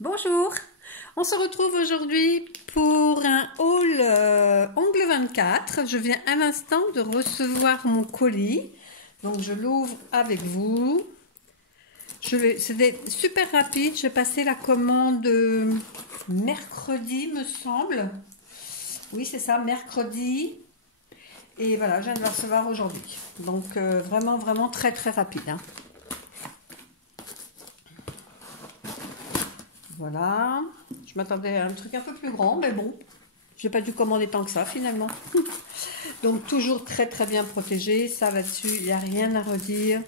Bonjour, on se retrouve aujourd'hui pour un haul Ongle 24. Je viens à l'instant de recevoir mon colis, donc je l'ouvre avec vous. C'était super rapide, j'ai passé la commande mercredi me semble. Oui c'est ça, mercredi. Et voilà, je viens de la recevoir aujourd'hui. Donc vraiment très rapide. Hein. Voilà, je m'attendais à un truc un peu plus grand, mais bon, j'ai pas dû commander tant que ça finalement. Donc toujours très bien protégé, ça là-dessus, il n'y a rien à redire.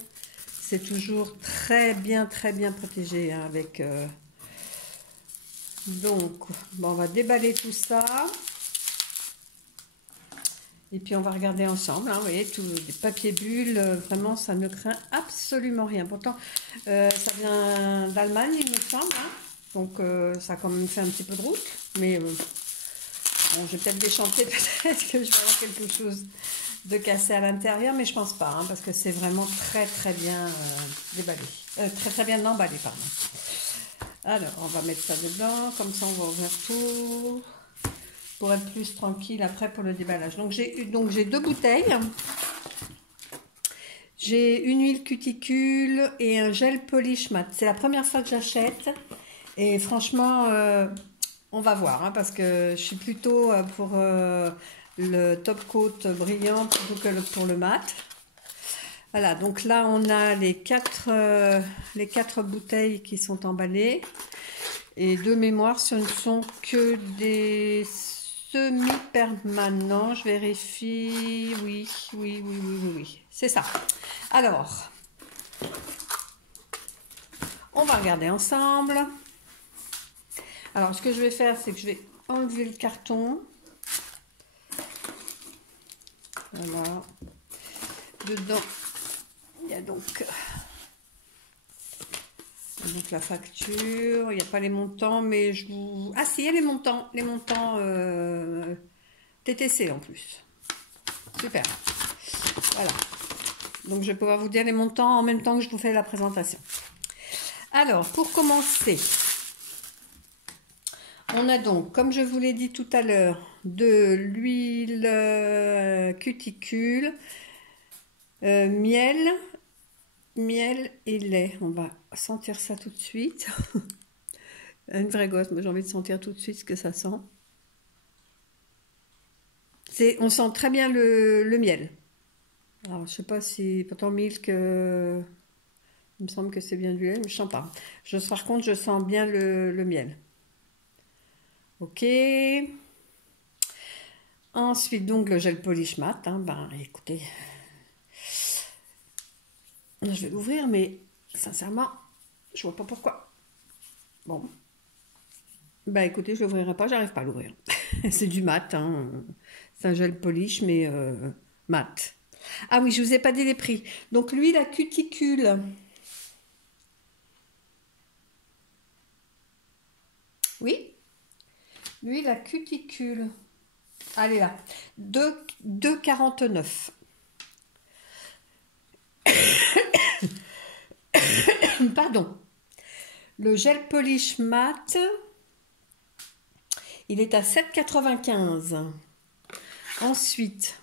C'est toujours très bien protégé hein, avec... Donc, bon, on va déballer tout ça. Et puis on va regarder ensemble, hein, vous voyez, tous les papiers bulles, vraiment ça ne craint absolument rien. Pourtant, ça vient d'Allemagne il me semble, hein. Donc ça a quand même fait un petit peu de route, mais bon, je vais peut-être déchanter, peut-être que je vais avoir quelque chose de cassé à l'intérieur, mais je pense pas, hein, parce que c'est vraiment très bien déballé, très bien emballé, pardon. Alors, on va mettre ça dedans, comme ça on va ouvrir tout, pour être plus tranquille après pour le déballage. Donc j'ai deux bouteilles. J'ai une huile cuticule et un gel polish mat. C'est la première fois que j'achète. Et franchement, on va voir, hein, parce que je suis plutôt pour le top coat brillant plutôt que pour le mat. Voilà, donc là on a les quatre bouteilles qui sont emballées. Et de mémoire, ce ne sont que des semi-permanents. Je vérifie. Oui. C'est ça. Alors, on va regarder ensemble. Alors, ce que je vais faire, c'est que je vais enlever le carton. Voilà. Dedans, il y a donc la facture. Il n'y a pas les montants, mais je vous... Ah si, il y a les montants. Les montants TTC en plus. Super. Voilà. Donc, je vais pouvoir vous dire les montants en même temps que je vous fais la présentation. Alors, pour commencer... On a donc, comme je vous l'ai dit tout à l'heure, de l'huile cuticule, miel et lait. On va sentir ça tout de suite. Une vraie gosse, moi j'ai envie de sentir tout de suite ce que ça sent. On sent très bien le miel. Alors je sais pas si, pourtant milk, il me semble que c'est bien du lait, mais je sens pas. Par contre, je sens bien le miel. Ok. Ensuite, donc, le gel polish mat. Hein, ben, écoutez, je vais l'ouvrir, mais sincèrement, je vois pas pourquoi. Bon. Ben, écoutez, je l'ouvrirai pas, j'arrive pas à l'ouvrir. C'est du mat, hein. C'est un gel polish, mais mat. Ah oui, je vous ai pas dit les prix. Donc, l'huile à cuticule. Oui. L'huile à cuticule. Allez là, 2,49. Pardon. Le gel polish mat, il est à 7,95. Ensuite,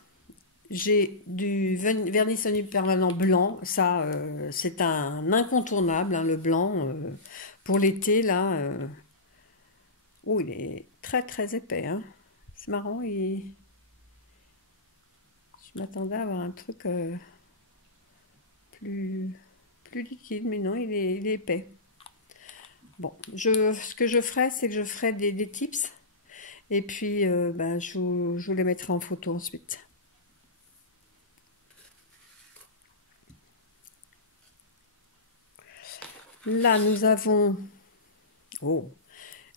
j'ai du vernis semi-permanent blanc. Ça, c'est un incontournable, hein, le blanc. Pour l'été, là. Oh, il est très épais. Hein. C'est marrant, je m'attendais à avoir un truc plus liquide, mais non, il est épais. Bon, ce que je ferai, c'est que je ferai des tips, et puis je vous les mettrai en photo ensuite. Là, nous avons... Oh,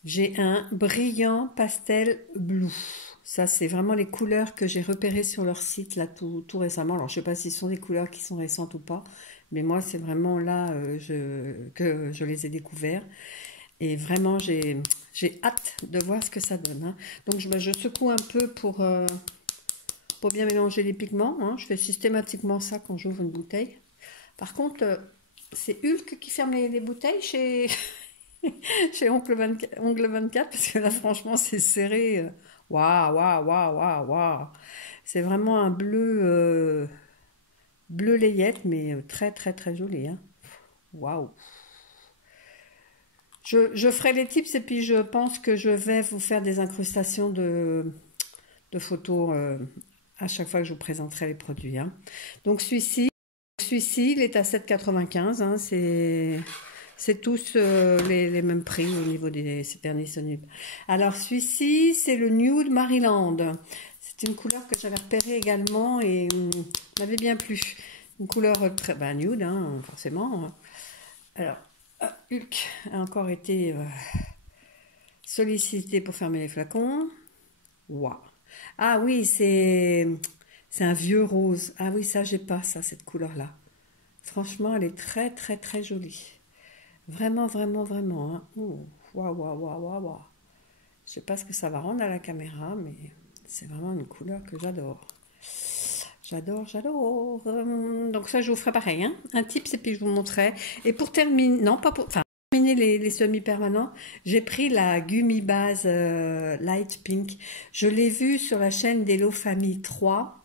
j'ai un brillant pastel bleu. Ça, c'est vraiment les couleurs que j'ai repérées sur leur site là tout récemment. Alors, je ne sais pas si ce sont des couleurs qui sont récentes ou pas, mais moi, c'est vraiment là que je les ai découverts. Et vraiment, j'ai hâte de voir ce que ça donne. Hein. Donc, je secoue un peu pour bien mélanger les pigments. Hein. Je fais systématiquement ça quand j'ouvre une bouteille. Par contre, c'est Hulk qui ferme les bouteilles chez chez Ongle 24, parce que là, franchement, c'est serré. Waouh, waouh, waouh, waouh, waouh. C'est vraiment un bleu, bleu layette, mais très, très, très joli, hein. Waouh. Je ferai les tips et puis je pense que je vais vous faire des incrustations de photos à chaque fois que je vous présenterai les produits, hein. Donc celui-ci, il est à 7,95, hein, c'est tous les mêmes prix au niveau des vernis Sony. Alors celui-ci, c'est le Nude Maryland. C'est une couleur que j'avais repérée également et m'avait bien plu. Une couleur très nude, hein, forcément. Alors, Hulk a encore été sollicité pour fermer les flacons. Waouh. Ah oui, c'est un vieux rose. Ah oui, ça, j'ai pas ça, cette couleur-là. Franchement, elle est très, très, très jolie. Vraiment, vraiment, vraiment, hein. Ouh, waouh, waouh, waouh, waouh, waouh. Je sais pas ce que ça va rendre à la caméra, mais c'est vraiment une couleur que j'adore. J'adore, j'adore. Donc ça, je vous ferai pareil, hein. Un tips et puis je vous montrerai. Et pour terminer, non, pas pour, enfin, terminer les semi-permanents, j'ai pris la Gummy Base Light Pink. Je l'ai vue sur la chaîne d'Hello Famille 3.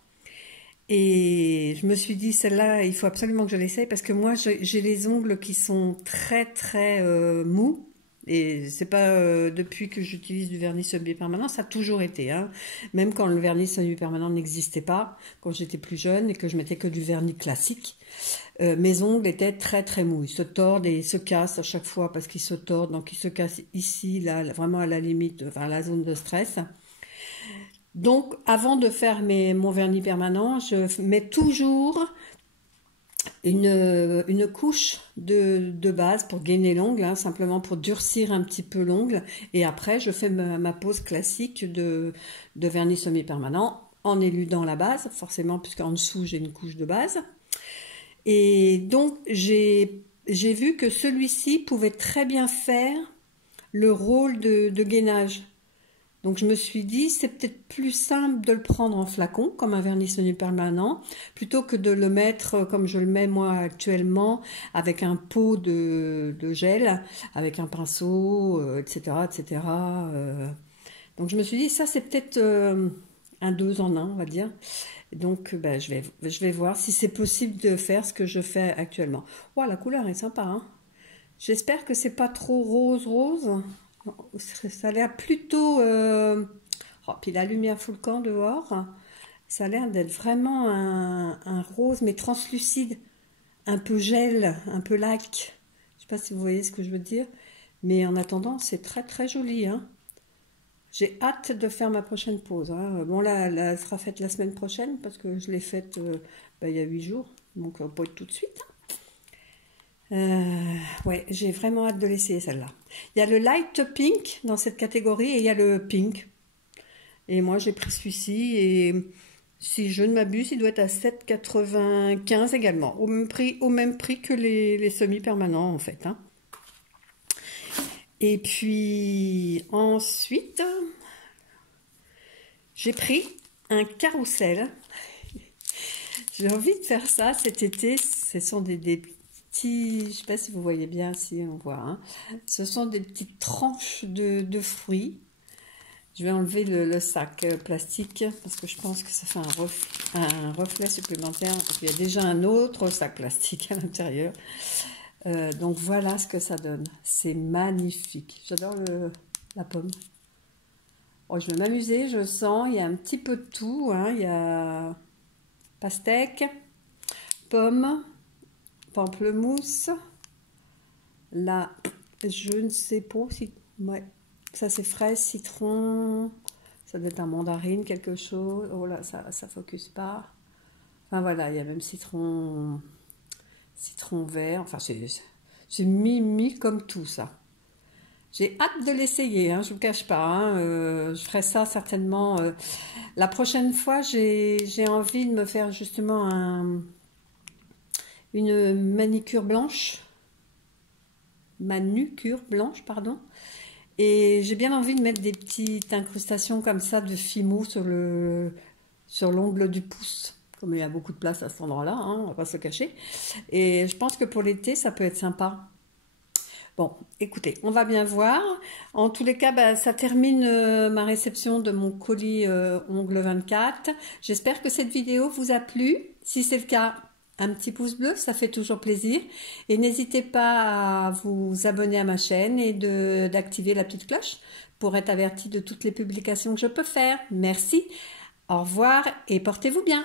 Et je me suis dit, celle-là, il faut absolument que je l'essaye parce que moi, j'ai les ongles qui sont très, très mous. Et c'est pas depuis que j'utilise du vernis semi-permanent, ça a toujours été, hein. Même quand le vernis semi-permanent n'existait pas, quand j'étais plus jeune et que je mettais que du vernis classique, mes ongles étaient très très mous. Ils se tordent et ils se cassent à chaque fois parce qu'ils se tordent. Donc ils se cassent ici, là, vraiment à la limite, enfin la zone de stress. Donc avant de faire mon vernis permanent, je mets toujours une couche de base pour gainer l'ongle, hein, simplement pour durcir un petit peu l'ongle. Et après, je fais ma pose classique de vernis semi-permanent en éludant la base, forcément, puisqu'en dessous, j'ai une couche de base. Et donc, j'ai vu que celui-ci pouvait très bien faire le rôle de gainage. Donc je me suis dit, c'est peut-être plus simple de le prendre en flacon, comme un vernis semi-permanent, plutôt que de le mettre comme je le mets moi actuellement, avec un pot de gel, avec un pinceau, etc. etc. Donc je me suis dit, ça c'est peut-être un 2 en 1, on va dire. Donc je vais voir si c'est possible de faire ce que je fais actuellement. Wow, la couleur est sympa, hein. J'espère que c'est pas trop rose. Ça a l'air plutôt... Oh, puis la lumière fout le camp dehors. Ça a l'air d'être vraiment un rose, mais translucide. Un peu gel, un peu lac. Je sais pas si vous voyez ce que je veux dire. Mais en attendant, c'est très très joli, hein. J'ai hâte de faire ma prochaine pause, hein. Bon, là, elle sera faite la semaine prochaine, parce que je l'ai faite il y a 8 jours. Donc, pas tout de suite. Ouais, j'ai vraiment hâte de l'essayer celle-là. Il y a le light pink dans cette catégorie et il y a le pink. Et moi j'ai pris celui-ci et si je ne m'abuse, il doit être à 7,95 également. Au même prix que les semi-permanents en fait, hein. Et puis ensuite, j'ai pris un carrousel. J'ai envie de faire ça cet été. Ce sont des petits, je ne sais pas si vous voyez bien, si on voit, hein. Ce sont des petites tranches de fruits. Je vais enlever le sac plastique parce que je pense que ça fait un reflet supplémentaire. Il y a déjà un autre sac plastique à l'intérieur. Donc voilà ce que ça donne. C'est magnifique. J'adore la pomme. Oh, je vais m'amuser, je sens. Il y a un petit peu de tout, hein. Il y a pastèque, pomme, pamplemousse. Là, je ne sais pas si... Ouais. Ça, c'est fraise, citron. Ça doit être un mandarine, quelque chose. Oh là, ça focus pas. Enfin, voilà, il y a même citron vert. Enfin, c'est mi comme tout, ça. J'ai hâte de l'essayer, hein, je ne vous cache pas, hein. Je ferai ça certainement. La prochaine fois, j'ai envie de me faire justement une manucure blanche. Manucure blanche, pardon. Et j'ai bien envie de mettre des petites incrustations comme ça de fimo sur l'ongle du pouce. Comme il y a beaucoup de place à cet endroit-là, hein, on va pas se cacher. Et je pense que pour l'été, ça peut être sympa. Bon, écoutez, on va bien voir. En tous les cas, bah, ça termine ma réception de mon colis Ongle 24. J'espère que cette vidéo vous a plu. Si c'est le cas, un petit pouce bleu, ça fait toujours plaisir. Et n'hésitez pas à vous abonner à ma chaîne et d'activer la petite cloche pour être averti de toutes les publications que je peux faire. Merci, au revoir et portez-vous bien.